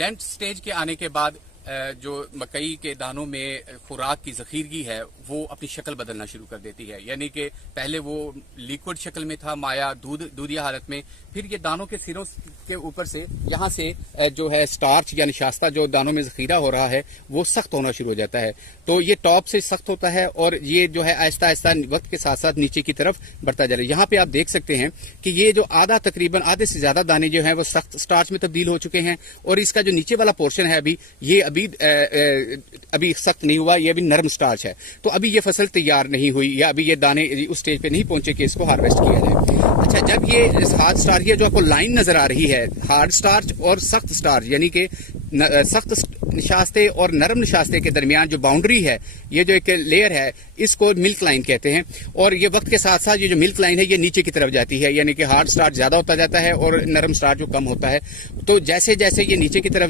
Dent stage के आने के बाद जो मकई के दानों में खुराक की जखीरगी है वो अपनी शक्ल बदलना शुरू कर देती है। यानी कि पहले वो लिक्विड शक्ल में था, माया दूधिया हालत में, फिर ये दानों के सिरों के ऊपर से यहाँ से जो है स्टार्च या निशास्ता जो दानों में जखीरा हो रहा है वो सख्त होना शुरू हो जाता है। तो ये टॉप से सख्त होता है और ये जो है आहिस्ता आहिस्ता वक्त के साथ साथ नीचे की तरफ बढ़ता जा रहा है। यहाँ पे आप देख सकते हैं कि ये जो तकरीबन आधे से ज्यादा दाने जो हैं वो सख्त स्टार्च में तब्दील हो चुके हैं और इसका जो नीचे वाला पोर्शन है अभी सख्त नहीं हुआ, ये अभी नरम स्टार्च है। तो अभी ये फसल तैयार नहीं हुई या अभी ये दाने उस स्टेज पे नहीं पहुंचे कि इसको हार्वेस्ट किया जाए। अच्छा, जब ये हार्ड स्टार्च, ये जो आपको लाइन नजर आ रही है हार्ड स्टार्च और सख्त स्टार्च, यानी कि सख्त निशास्ते और नरम निशास्ते के दरमियान जो बाउंड्री है, ये जो एक लेयर है, इसको मिल्क लाइन कहते हैं। और ये वक्त के साथ साथ ये जो मिल्क लाइन है ये नीचे की तरफ जाती है, यानी कि हार्ड स्टार्च ज्यादा होता जाता है और नरम स्टार्च जो कम होता है। तो जैसे जैसे ये नीचे की तरफ